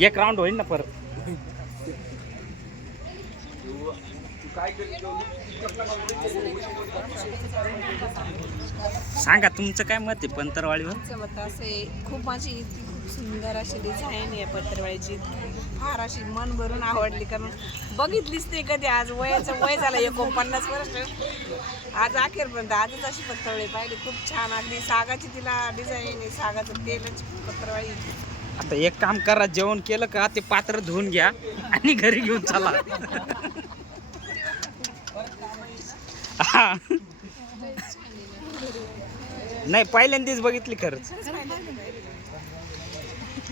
एक राऊंड होईल ना परत. सांगा तुमचं काय मत आहे पंतरवाळीवर? मत असे खूप माझी खूप सुंदर अशी डिझाईन आहे पंतरवाळीची. फार अशी मन भरून आवडली, कारण बघितलीच नाही कधी. आज वयाचं वय झालं 49 वर्ष, आज अखेरपर्यंत आजच अशी पत्रवाळी पाहिली. खूप छान, अगदी सागाची तिला डिझाईन आहे, सागाचं तेलाची पत्रवाळी. आता एक काम करा, जेवण केलं का ते पात्र धुवून घ्या आणि घरी घेऊन चला. नाही, पहिल्यांदाच बघितली खरंच.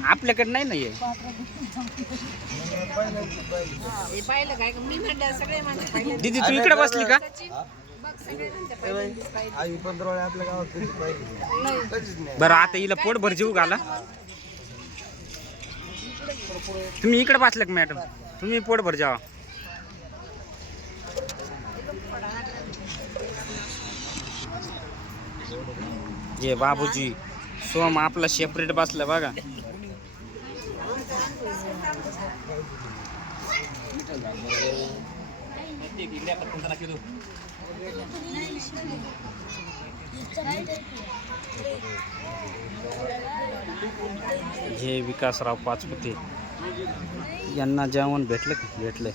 आपल्याकडे नाही ना हे. पाहिलं काय मी म्हणलं सगळे माणसं. दीदी तू इकडे बसली का? बरं, आता हिला पोटभर जीव घाला. तुम्ही इकडे बसले का मॅडम? तुम्ही पोटभर जावा. ये बाबूजी सोम आपला सेपरेट बसला बघा. हे विकासराव पाचपुते यांना जेवण भेटलं का? भेटले.